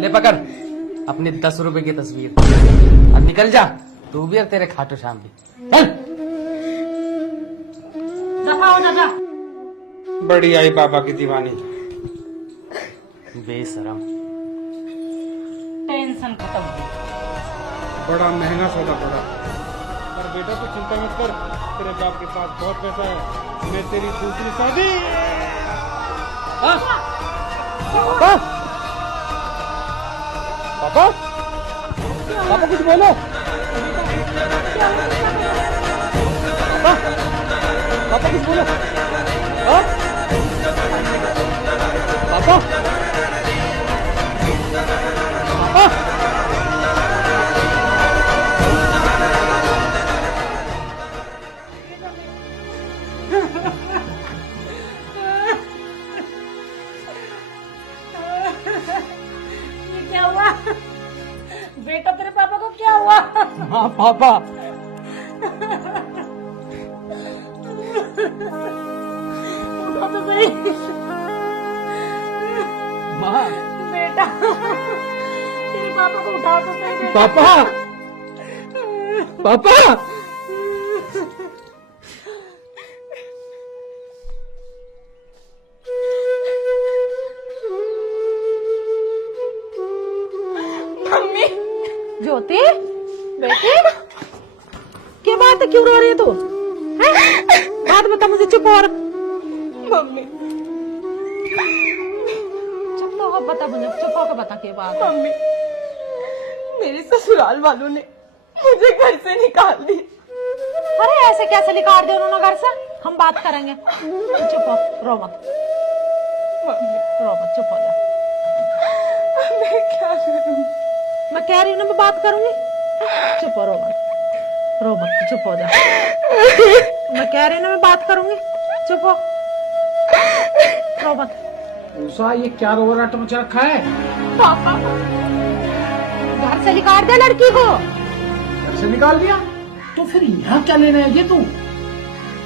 ले पकड़ अपनी 10 रुपए की तस्वीर। अब निकल जा तू भी और तेरे खाटू श्याम भी। चल। दफा हो दादा। बड़ी आई बाबा की दीवानी। बेशरम। टेंशन खत्म हो। बड़ा महंगा सौदा पड़ा। पर बेटा तू चिंता मत कर, तेरे बाप के पास बहुत पैसा है। मैं तेरी दूसरी शादी। पापा पापा पापा कुछ बोलो। पापा पापा कुछ बोलो। हाँ? पापा पापा ये क्या हुआ? बेटा तेरे पापा को क्या हुआ? हाँ पापा उठा तो सही। माँ बेटा तेरे पापा को उठा तो सही बेटा। पापा पापा मम्मी ज्योति बेटी क्या बात है, क्यों रो रही है तू? बात बता मुझे, चुप और। मम्मी चुप तो हो, बता मुझे, चुप होकर बता क्या बात है। मम्मी मेरे ससुराल वालों ने मुझे घर से निकाल दी। अरे ऐसे कैसे निकाल दिया उन्होंने घर से? हम बात करेंगे, चुप हो, रो मत, मम्मी रो मत, चुप हो जा। मैं क्या करूं? मैं कह रही हूँ ना, मैं बात करूंगी, चुप हो, रो मत, रो मत, चुप हो जा। मैं कह रही हूँ ना, मैं बात करूंगी, चुप हो, रो मत। उषा ये क्या रोवराट मचा रखा है? पापा घर से निकाल दे लड़की को। घर से निकाल दिया तो फिर यहाँ क्या लेना है ये तू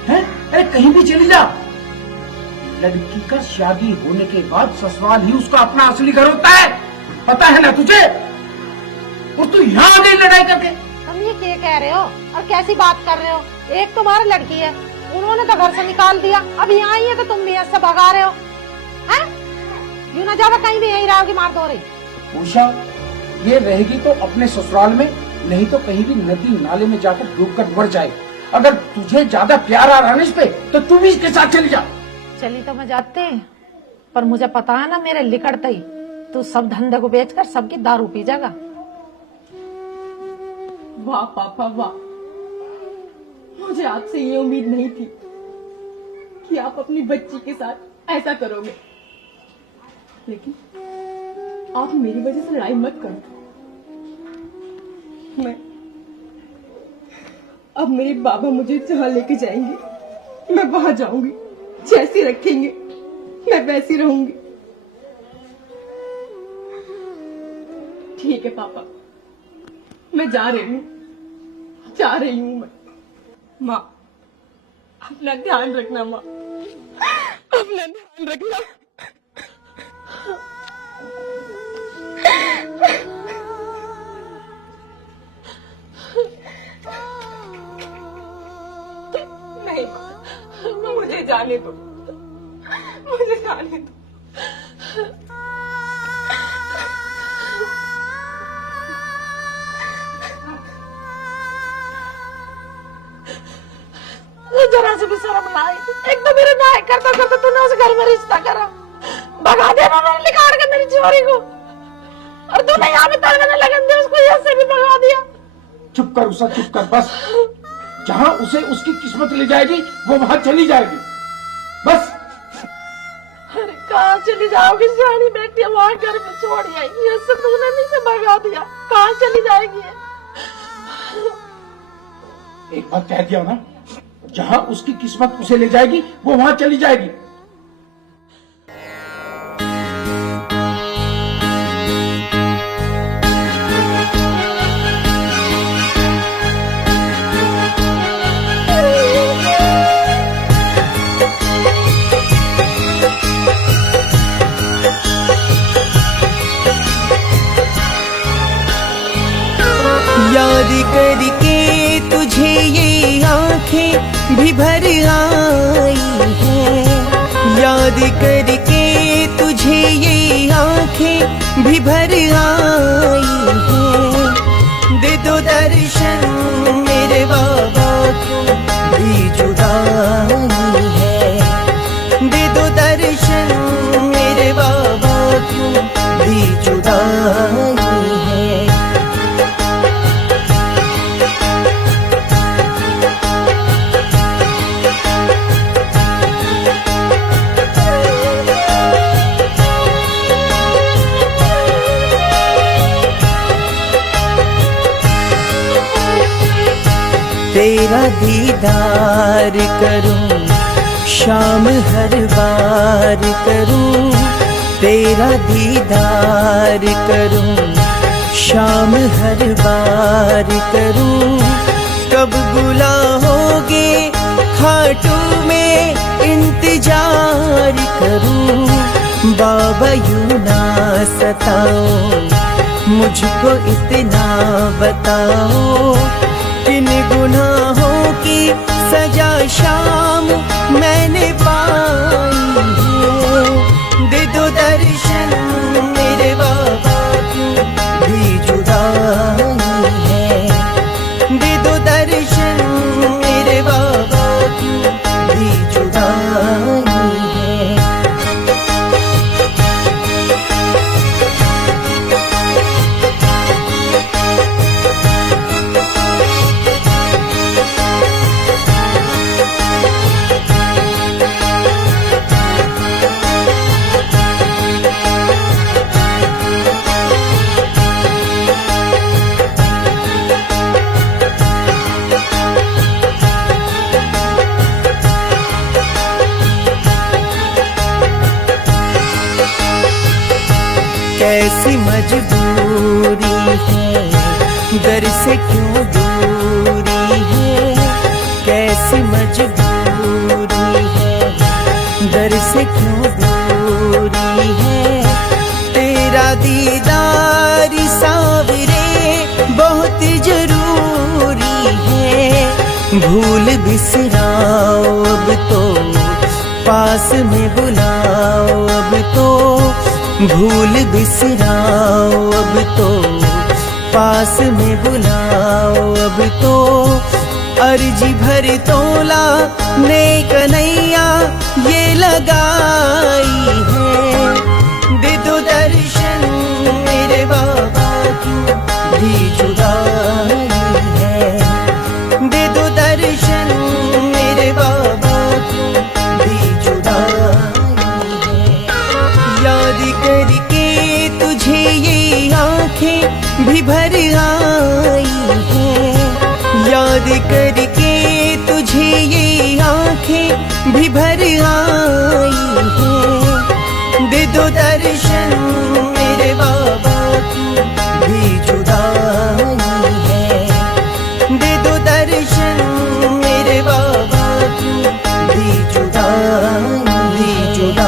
है? अरे कहीं भी चली जा। लड़की का शादी होने के बाद ससुराल ही उसका अपना असली घर होता है, पता है ना तुझे? और तू यहाँ आ गई लड़ाई करके। तुम ये क्या कह रहे हो और कैसी बात कर रहे हो? एक तुम्हारी लड़की है, उन्होंने तो घर से निकाल दिया, अब यहाँ आई है तो तुम भी ऐसे भगा रहे हो हैं? यूं ना जाओ कहीं भी, यहीं रहोगी मार दो रही। उषा ये रहेगी तो अपने ससुराल में, नहीं तो कहीं भी नदी नाले में जाकर डूबकर मर जाए। अगर तुझे ज्यादा प्यार आ रहा है इस पे तो तू भी इसके साथ चली जा। चली तो मैं जाते, पर मुझे पता है ना, मेरे लिखड़ते ही तू सब धंधे को बेचकर सबकी दारू पी जाएगा। वाह पापा वाह, मुझे आपसे ये उम्मीद नहीं थी कि आप अपनी बच्ची के साथ ऐसा करोगे। लेकिन आप मेरी वजह से लड़ाई मत करो। मैं अब मेरे बाबा मुझे जहाँ लेके जाएंगे मैं वहां जाऊंगी, जैसी रखेंगे मैं वैसी रहूंगी। ठीक है पापा, मैं जा रही हूँ मैं। माँ अपना ध्यान रखना, माँ अपना ध्यान रखना। नहीं मुझे जाने दो, मुझे जाने दो। जरा से भी शर्म ना आई। एक तो मेरे नायक करता करता तूने उस घर में रिश्ता करा, भगा दिया उन्होंने निकाल के मेरी छोरी को, और तूने यहाँ पे तड़कने लगन दिया उसको, यहाँ से भी भगा दिया। चुप कर उषा, चुप कर बस। जहाँ उसे उसकी किस्मत ले जाएगी वो वहाँ चली जाएगी, बस। अरे कहाँ चली जाओगी सियानी बेटी, वहाँ घर में छोड़ आएगी, ऐसे तूने भी से भगा दिया, कहाँ चली जाएगी? एक बात कह दिया ना, जहाँ उसकी किस्मत उसे ले जाएगी वो वहाँ चली जाएगी। याद करके तुझे ये आंखें भी भर आई है, याद करके तुझे ये आंखें भी भर आई है। दे दो दर्शन मेरे बाबा क्यों भी जुदाई है, दे दो दर्शन मेरे बाबा क्यों भी जुदाई है। तेरा दीदार करूं शाम हर बार करूं, तेरा दीदार करूं शाम हर बार करूं। कब बुलाओगे खाटू में इंतजार करूं, बाबा यूं ना सताओ मुझको इतना बताओ, किन गुनाहों की सजा शाम मैंने पाई है। दे दो दर्शन मेरे बाबा क्यों भी जुदाई है, दे दो दर्शन मेरे बाबा क्यों भी जुदाई है। कैसी मजबूरी है घर से क्यों दूरी है, कैसी मजबूरी है घर से क्यों दूरी है। तेरा दीदार सावरे बहुत जरूरी है, भूल बिसराओ अब तो पास में बुलाओ, अब तो भूल बिसराओ अब तो पास में बुलाओ, अब तो अर्जी भर तोला ने कन्हैया ये लगाई है। दे दो दर्शन मेरे बाबा क्यों भी जुदाई है, दे दो दर्शन मेरे बाबा क्यों भी जुदाई है। याद करके तुझे ये आंखें भी भर आई है, याद करके तुझे ये आंखें भी भर आई है। दे दो दर्शन मेरे बाबा क्यों भी जुदाई है, दे दो दर्शन मेरे बाबा क्यों भी जुदाई है।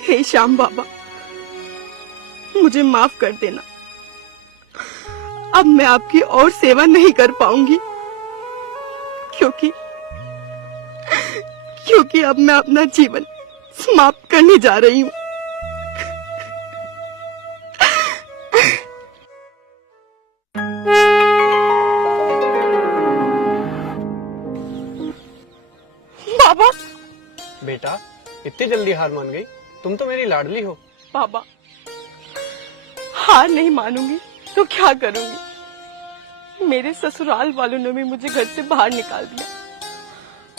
हे श्याम बाबा, मुझे माफ कर देना, अब मैं आपकी और सेवा नहीं कर पाऊंगी, क्योंकि अब मैं अपना जीवन समाप्त करने जा रही हूँ। बाबा। बेटा, इतनी जल्दी हार मान गई? तुम तो मेरी लाडली हो। बाबा, हार नहीं मानूंगी तो क्या करूंगी? मेरे ससुराल वालों ने भी मुझे घर से बाहर निकाल दिया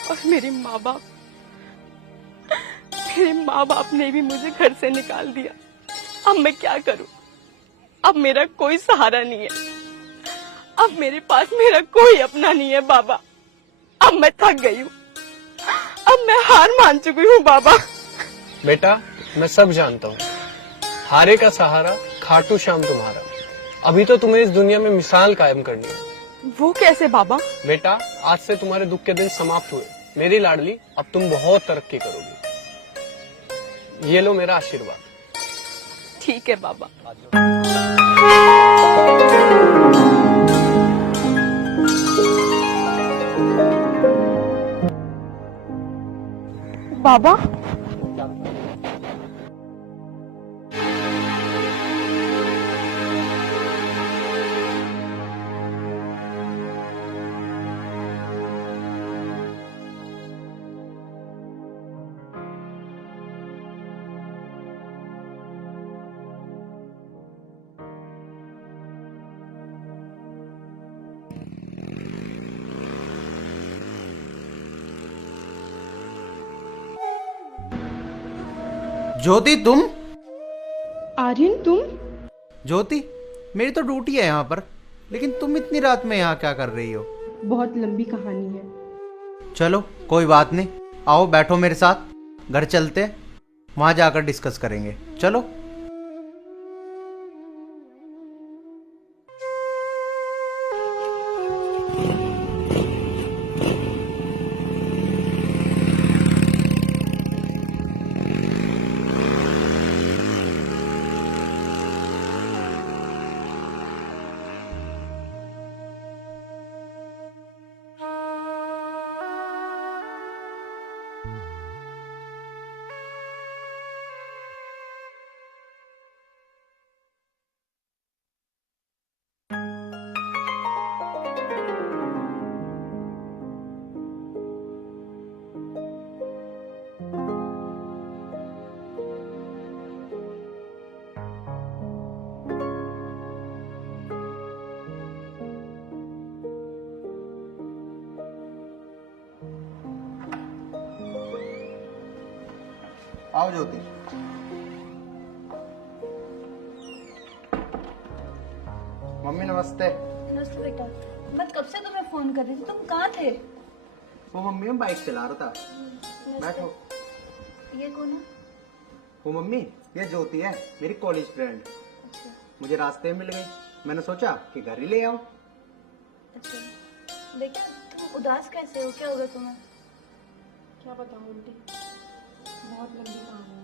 और मेरे माँ बाप ने भी मुझे घर से निकाल दिया। अब मैं क्या करूं? अब मेरा कोई सहारा नहीं है। अब मेरे पास मेरा कोई अपना नहीं है बाबा। अब मैं थक गई हूँ, अब मैं हार मान चुकी हूँ बाबा। बेटा मैं सब जानता हूँ, हारे का सहारा खाटू श्याम तुम्हारा। अभी तो तुम्हें इस दुनिया में मिसाल कायम करनी है। वो कैसे बाबा? बेटा आज से तुम्हारे दुख के दिन समाप्त हुए मेरी लाडली, अब तुम बहुत तरक्की करोगी। ये लो मेरा आशीर्वाद। ठीक है बाबा। बाबा ज्योति तुम? आर्यन तुम? ज्योति मेरी तो ड्यूटी है यहाँ पर, लेकिन तुम इतनी रात में यहाँ क्या कर रही हो? बहुत लंबी कहानी है। चलो कोई बात नहीं, आओ बैठो मेरे साथ, घर चलते हैं, वहाँ जाकर डिस्कस करेंगे। चलो। आओ ज्योति। मम्मी नमस्ते। नमस्ते बेटा। मैं कब से तुम्हें फोन कर रही थी, तुम कहाँ थे? वो मम्मी मैं बाइक चला रहा था। बैठो। ये कौन है? वो मम्मी ये ज्योति है, मेरी कॉलेज फ्रेंड। अच्छा मुझे रास्ते में मिल गई, मैंने सोचा कि घर ही ले आओ। अच्छा। बेटा तुम उदास कैसे हो, क्या हो गया तुम्हें? क्या बताऊं आंटी, बहुत लंबी कहानी है।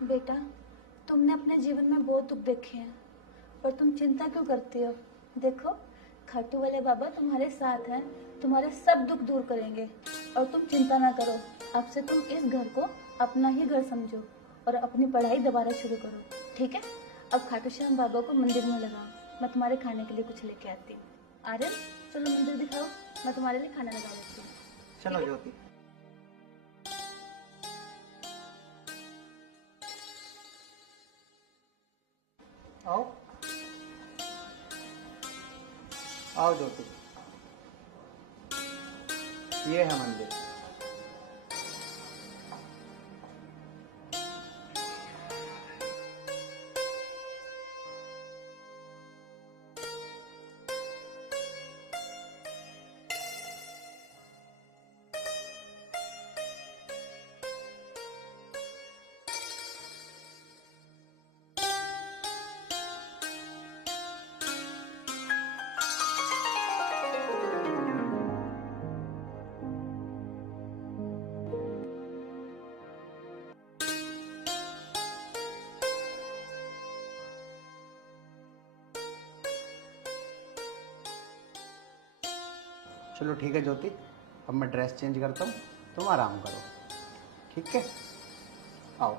बेटा तुमने अपने जीवन में बहुत दुख देखे हैं, पर तुम चिंता क्यों करती हो? देखो खाटू वाले बाबा तुम्हारे साथ हैं, तुम्हारे सब दुख दूर करेंगे। और तुम चिंता ना करो, अब से तुम इस घर को अपना ही घर समझो और अपनी पढ़ाई दोबारा शुरू करो, ठीक है? अब खाटू श्याम बाबा को मंदिर में लगाओ, मैं तुम्हारे खाने के लिए कुछ लेके आती हूँ। आर्यन चलो मंदिर दिखाओ, मैं तुम्हारे लिए खाना लगा देती हूँ। चलो ज्योति। आओ आओ ज्योति, ये है मंदिर। चलो ठीक है ज्योति, अब मैं ड्रेस चेंज करता हूँ, तुम आराम करो, ठीक है? आओ।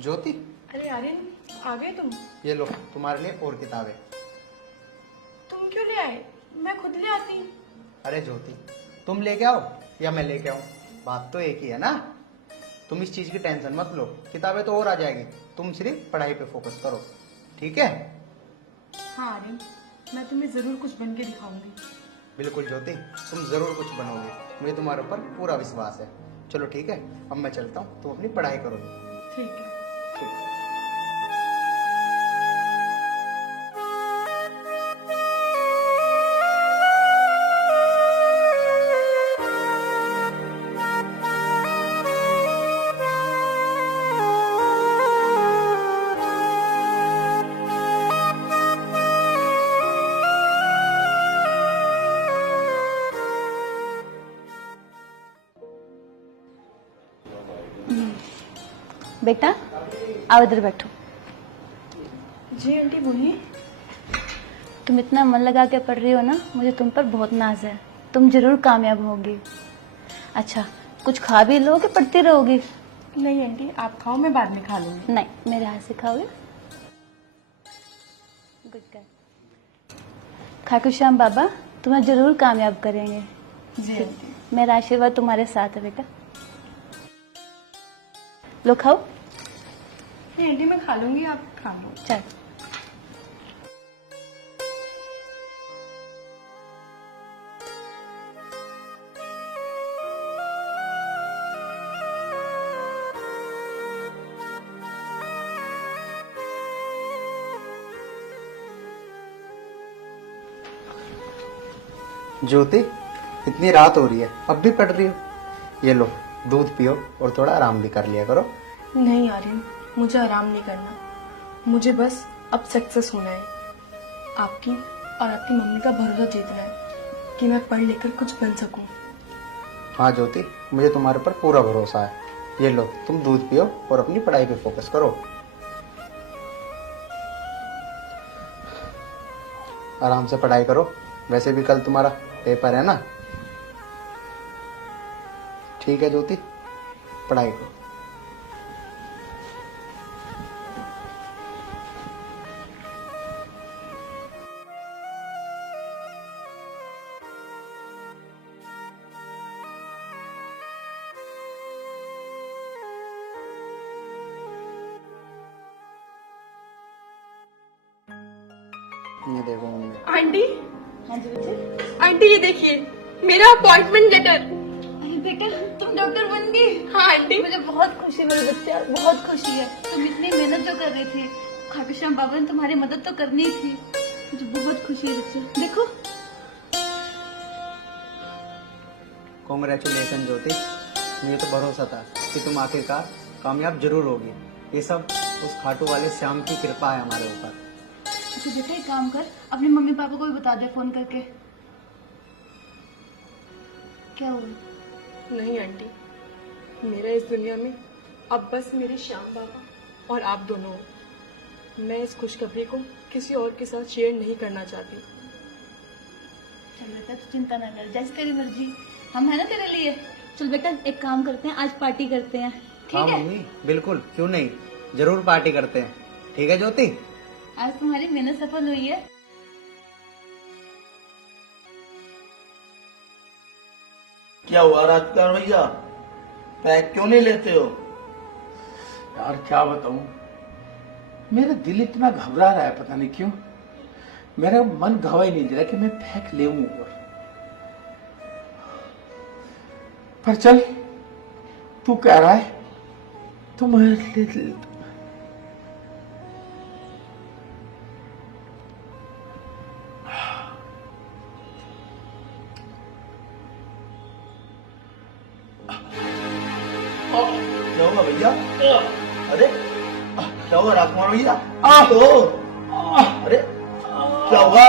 ज्योति, अरे आर्यन, आ गए तुम? ये लो तुम्हारे लिए और किताबें। तुम क्यों ले आए? मैं खुद ले आती। अरे ज्योति, तुम लेके आओ या मैं लेके आऊं, बात तो एक ही है ना। तुम इस चीज की टेंशन मत लो, किताबें तो और आ जाएगी, तुम सिर्फ पढ़ाई पे फोकस करो, ठीक है? हाँ आर्यन, मैं तुम्हें जरूर कुछ बन के दिखाऊंगी। बिल्कुल ज्योति, तुम जरूर कुछ बनोगे, मुझे तुम्हारे ऊपर पूरा विश्वास है। चलो ठीक है, अब मैं चलता हूँ, तुम अपनी पढ़ाई करो। ठीक है। बेटा आओ इधर बैठो। जी आंटी बोलिए। तुम इतना मन लगा के पढ़ रही हो ना, मुझे तुम पर बहुत नाज है, तुम जरूर कामयाब होगी। अच्छा कुछ खा भी लो कि पढ़ती रहोगी? नहीं आंटी, आप खाओ, मैं बाद में खा लूंगी। नहीं, मेरे हाथ से खाओगे? Good girl. खाटू श्याम बाबा तुम्हें जरूर कामयाब करेंगे। जी आंटी। मेरा आशीर्वाद तुम्हारे साथ है बेटा। लो खाओ। नहीं आंटी, मैं खा लूंगी, आप खा लो। चल। ज्योति, इतनी रात हो रही है, अब भी पढ़ रही हो? ये लो दूध पियो और थोड़ा आराम भी कर लिया करो। नहीं आर्यन, मुझे आराम नहीं करना, मुझे बस अब सक्सेस होना है। आपकी और आपकी मम्मी का भरोसा जीतना है कि मैं पढ़ लेकर कुछ बन सकूं। हाँ ज्योति, मुझे तुम्हारे पर पूरा भरोसा है। ये लो तुम दूध पियो और अपनी पढ़ाई पे फोकस करो। आराम से पढ़ाई करो, वैसे भी कल तुम्हारा पेपर है ना। ठीक है ज्योति, पढ़ाई करो। ये देखो मम्मी। आंटी, हाँ जी बच्चे। आंटी ये देखिए मेरा अपॉइंटमेंट लेटर। अरे बेटा तुम डॉक्टर बन गई। हाँ आंटी। मुझे बहुत खुशी, मेरे बच्चे बहुत खुशी है। तुम इतनी मेहनत जो कर रहे थे, खाटू श्याम बाबा ने तुम्हारी मदद तो करनी ही थी। मुझे बहुत खुशी है बच्चे। देखो। कॉन्ग्रेचुलेशन ज्योति, मुझे तो भरोसा था कि तुम आखिरकार कामयाब जरूर होगी। ये सब उस खाटू वाले श्याम की कृपा है हमारे ऊपर। तो बेटा एक काम कर, अपने मम्मी पापा को भी बता दे फोन करके। क्या हुआ? नहीं आंटी, मेरा इस दुनिया में अब बस मेरे श्याम बाबा और आप दोनों हो। मैं इस खुशखबरी को किसी और के साथ शेयर नहीं करना चाहती। चल बेटा तू चिंता ना कर, जैसे तेरी मर्जी, हम है ना तेरे लिए। चल बेटा एक काम करते हैं, आज पार्टी करते हैं, ठीक हाँ है? मम्मी बिल्कुल, क्यों नहीं, जरूर पार्टी करते हैं। ठीक है ज्योति, आज तुम्हारी मेहनत सफल हुई है। क्या हुआ राजकुमार भैया, पैक क्यों नहीं लेते हो? यार क्या बताऊं, मेरा दिल इतना घबरा रहा है, पता नहीं क्यों। मेरा मन गवाही नहीं दे रहा कि मैं फेंक ले पर चल, तू कह रहा है तो मैं ले लेता। क्या हुआ भैया? अरे क्या हुआ राजकुमार भैया? तो अरे क्या हुआ?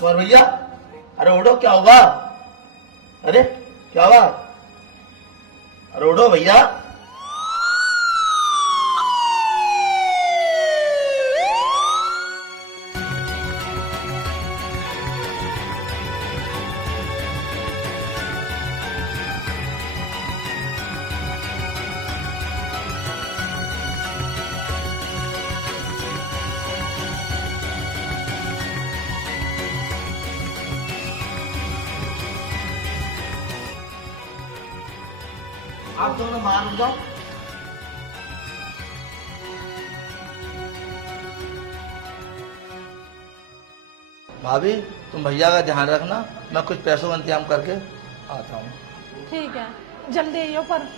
कुमार भैया, अरे उठो, क्या हुआ? अरे क्या हुआ? अरे उठो भैया। आप दोनों मान जाओ। भाभी, तुम भैया का ध्यान रखना, मैं कुछ पैसों का इंतजाम करके आता हूँ। ठीक है, जल्दी आइयो पर।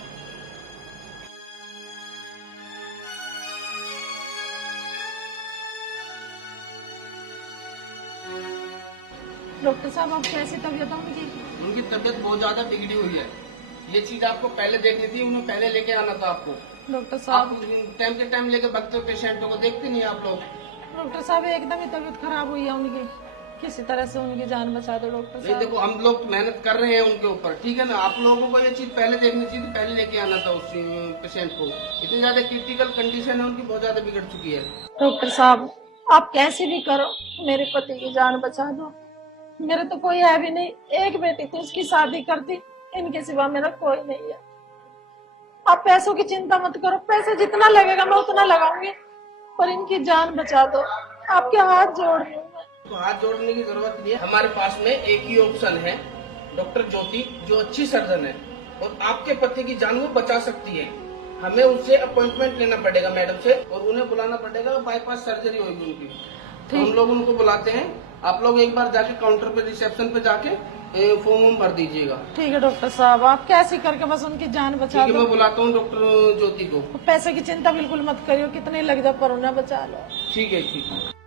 डॉक्टर साहब, अब कैसी तबीयत है उनकी? उनकी तबीयत बहुत ज्यादा बिगड़ी हुई है। ये चीज आपको पहले देखनी थी, उन्हें पहले लेके आना था आपको। डॉक्टर आप साहब, टाइम के टाइम लेके भगते हो पेशेंटों को, देखते नहीं आप लोग। डॉक्टर साहब एकदम ही तबीयत खराब हुई है उनकी, किसी तरह से उनकी जान बचा दो डॉक्टर नहीं साहब। देखो, हम लोग मेहनत कर रहे हैं उनके ऊपर, ठीक है ना। आप लोगों को ये चीज पहले देखनी चाहिए, पहले लेके आना था उस पेशेंट को। इतनी ज्यादा क्रिटिकल कंडीशन है उनकी, बहुत ज्यादा बिगड़ चुकी है। डॉक्टर साहब, आप कैसे भी करो मेरे पति की जान बचा दो। मेरे तो कोई है भी नहीं, एक बेटी थी, उसकी शादी कर दी, इनके सिवा मेरा कोई नहीं है। आप पैसों की चिंता मत करो, पैसे जितना लगेगा मैं उतना लगाऊंगी, पर इनकी जान बचा दो। आपके हाथ जोड़ रही हूँ मैं। तो हाथ जोड़ने की जरूरत नहीं है, हमारे पास में एक ही ऑप्शन है, डॉक्टर ज्योति, जो अच्छी सर्जन है और आपके पति की जान वो बचा सकती है। हमें उनसे अपॉइंटमेंट लेना पड़ेगा मैडम से, और उन्हें बुलाना पड़ेगा, बाईपास सर्जरी होगी उनकी। तो हम लोग उनको बुलाते हैं, आप लोग एक बार जाके काउंटर पे, रिसेप्शन पे जाके फॉर्म भर दीजिएगा। ठीक है डॉक्टर साहब, आप कैसे करके बस उनकी जान बचा ठीक है, दो। मैं बुलाता हूँ डॉक्टर ज्योति को। पैसे की चिंता बिल्कुल मत करियो, कितने लग जाए पर उन्हें बचा लो। ठीक है, ठीक है।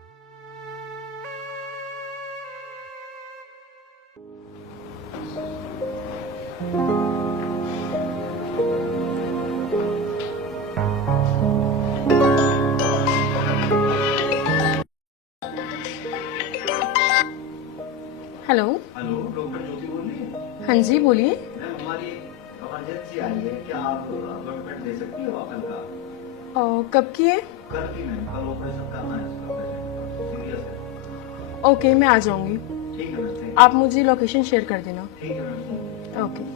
हेलो। हेलो, डॉक्टर ज्योति बोल रही है? हाँ जी, बोलिए। मैम, हमारी इमरजेंसी आई है, क्या आप अपॉइंटमेंट दे सकती हो कल का? कब की है? कल की मैम, कल ऑपरेशन करना है इसका, पेशेंट सीरियस है। ओके, मैं आ जाऊंगी। ठीक है मैम, थैंक आप मुझे लोकेशन शेयर कर देना। यू। ठीक है मैम। ओके।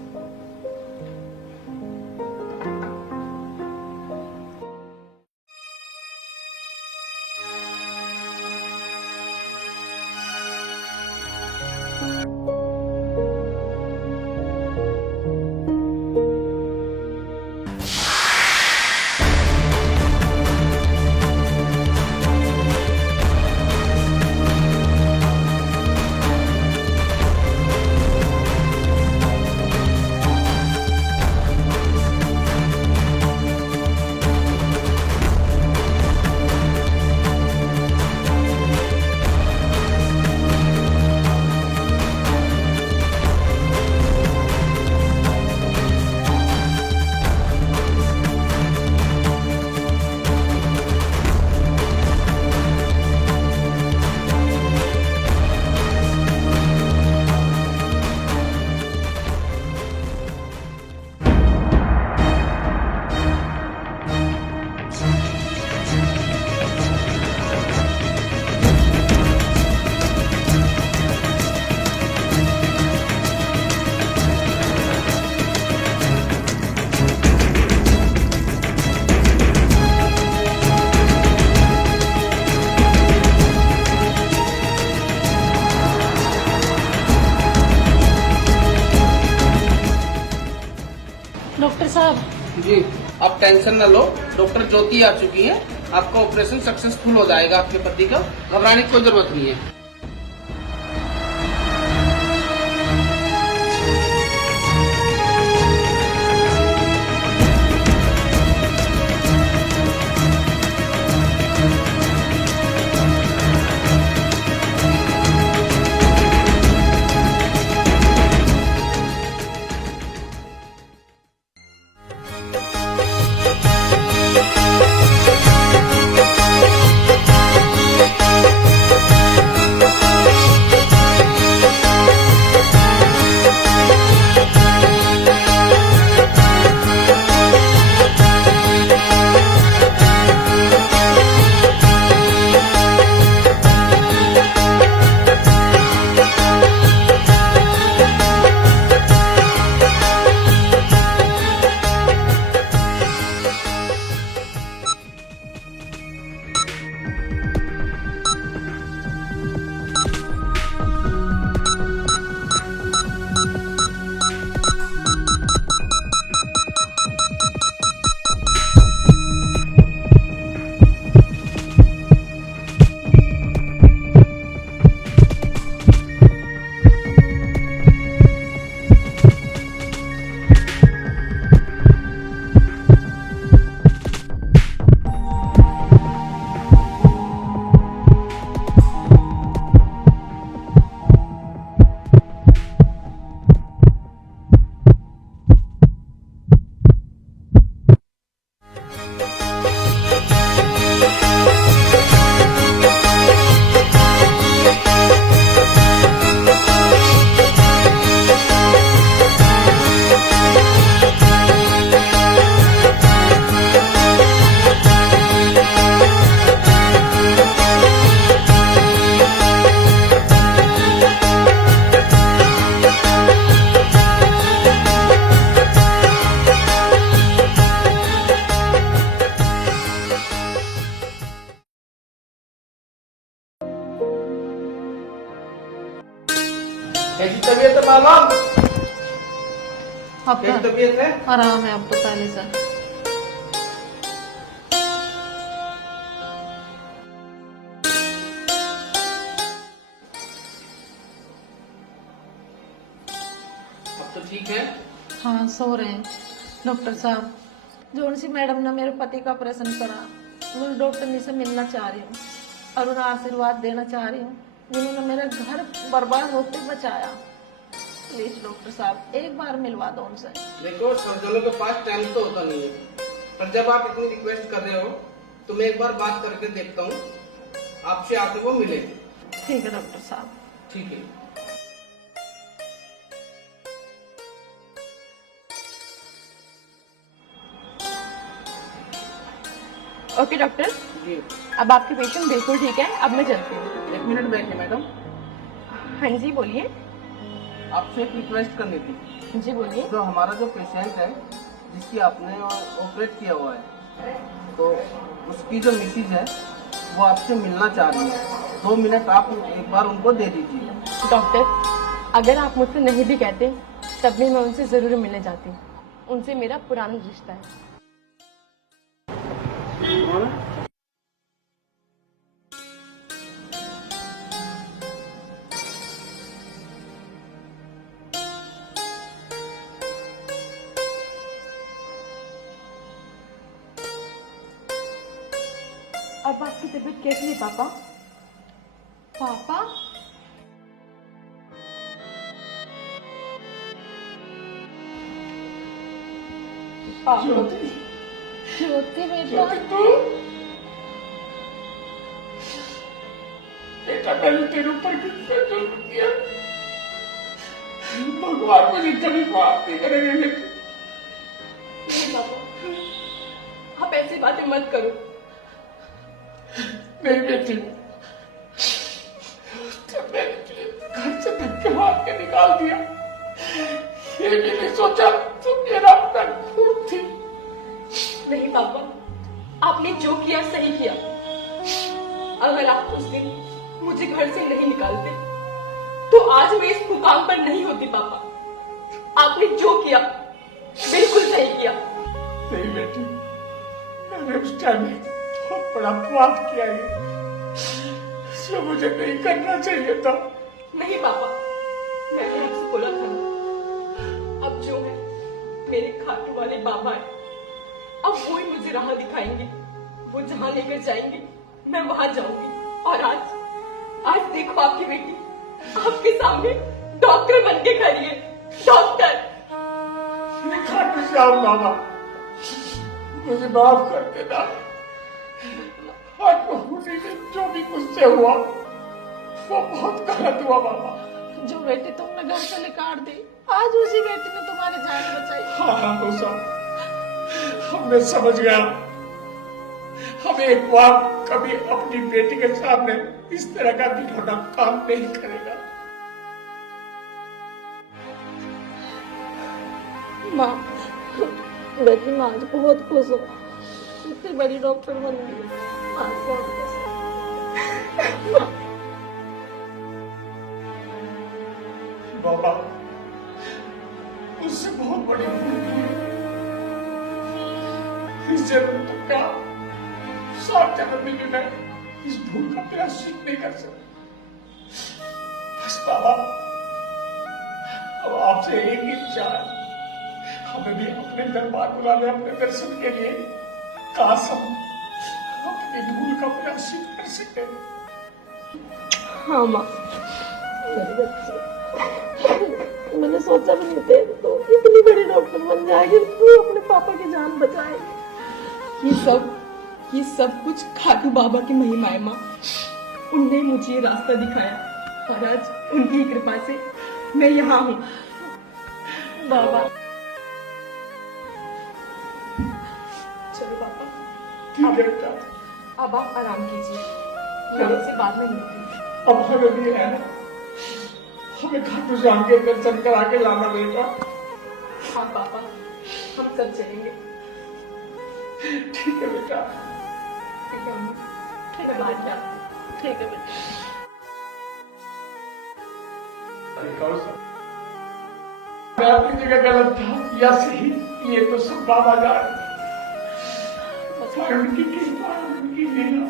डॉक्टर साहब, जी, आप टेंशन न लो, डॉक्टर ज्योति आ चुकी है, आपका ऑपरेशन सक्सेसफुल हो जाएगा। आपके पति का घबराने की कोई जरूरत नहीं है। कैसी तबीयत है बाबा? अब कैसी तबीयत है? आराम है अब तो पहले से। अब तो ठीक है। हाँ सो रहे हैं। डॉक्टर साहब जोन सी मैडम ने मेरे पति का ऑपरेशन करा, मैं डॉक्टर से मिलना चाह रही हूँ और उन्हें आशीर्वाद देना चाह रही हूँ जिन्होंने मेरा घर बर्बाद होते बचाया। प्लीज डॉक्टर साहब एक बार मिलवा दो उनसे। देखो सर्जनों के पास टाइम तो होता नहीं है, पर जब आप इतनी रिक्वेस्ट कर रहे हो तो मैं एक बार बात करके देखता हूँ, आपसे आके वो मिले। ठीक है डॉक्टर साहब। ठीक है। ओके डॉक्टर, जी अब आपके पेशेंट बिल्कुल ठीक है, अब मैं चलती हूँ। 1 मिनट बैठिए मैडम, हाँ जी बोलिए। आपसे एक रिक्वेस्ट करनी थी। जी बोलिए। तो हमारा जो पेशेंट है जिसकी आपने ऑपरेट किया हुआ है, तो उसकी जो मिसेज है वो आपसे मिलना चाह रही है। 2 मिनट आप एक बार उनको दे दीजिए। डॉक्टर, अगर आप मुझसे नहीं भी कहते तब भी मैं उनसे जरूर मिलने जाती। उनसे मेरा पुराना रिश्ता है। अब आपकी तबीयत कैसी है पापा? पापा ज्योति बेटा, बेटा मैंने तेरे ऊपर कितना जुल्म किया, भगवान मुझे कभी माफ नहीं करेंगे बेटे। नहीं पापा, आप ऐसी बातें मत करो। नहीं बेटी, जब मैंने तुझे घर से धक्के मार के निकाल दिया, ये भी नहीं सोचा तुम मेरा अपना खून थी। नहीं पापा, आपने जो किया सही किया। अगर आप उस दिन मुझे घर से नहीं निकालते तो आज मैं इस मुकाम पर नहीं होती पापा। आपने जो किया बिल्कुल सही किया। नहीं बेटी, मैंने उस टाइम बहुत बड़ा पाप किया है, जो मुझे नहीं करना चाहिए था। नहीं पापा, मैंने आपसे बोला था ना, अब जो है मेरे खाटू वाले बाबा है, अब वो ही मुझे राह दिखाएंगे। वो जहाँ लेकर जाएंगे मैं वहां जाऊंगी। और आज देखो आपकी बेटी आपके सामने डॉक्टर बन के खड़ी है। डॉक्टर खाटू श्याम बाबा, मुझे माफ कर देना। आज मुझे जो भी मुझसे हुआ वो बहुत गलत हुआ बाबा। जो बेटी तुमने घर से निकाल दी, आज उसी बेटी ने तुम्हारी जान बचाई। हाँ मूसा, मैं समझ गया। हम एक बार कभी अपनी बेटी के सामने इस तरह का घिनौना काम नहीं करेगा। माँ, बेटी मैं आज बहुत खुश हूँ, इतनी बड़ी डॉक्टर बन गई। आज बहुत खुश हूँ। बाबा, उससे बहुत बड़ी भूल की है। इस जन्म तो क्या, 7 जन्म में भी मैं इस भूल का प्रायश्चित नहीं कर सकता। बस बाबा, अब आपसे एक ही इच्छा है, हमें भी अपने दरबार बुला ले अपने दर्शन के लिए। काश हम अपनी भूल का प्रायश्चित कर सके। हाँ माँ, मेरी बच्ची, मैंने सोचा भी नहीं था तो इतनी बड़ी डॉक्टर बन जाएगी, तू अपने पापा की जान बचाएगी। ये सब कुछ खाटू बाबा की महिमा है माँ। उनने मुझे ये रास्ता दिखाया और आज उनकी कृपा से मैं यहाँ हूँ। बाबा चलो पापा, ठीक है बेटा, अब आप आराम कीजिए, मैं इनसे बाद में मिलती हूँ। अब हमें भी है ना, हमें खाटू श्याम के दर्शन करा के लाना बेटा। हाँ पापा, हम सब चलेंगे। ठीक है बेटा। ठीक है अम्मी, ठीक है मैं बाद में आती हूँ। ठीक है बेटा। मैं अपनी जगह गलत था या सही, ये तो सब बाबा जान। उनकी कृपा, उनकी लीला,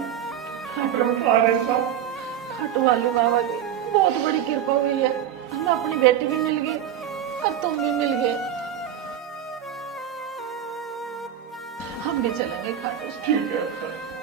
खाटू वाले बाबा की बहुत बड़ी कृपा हुई है। हमें अपनी बेटी भी मिल गई और तुम भी मिल गए। हम भी चलेंगे खाटू से। ठीक है।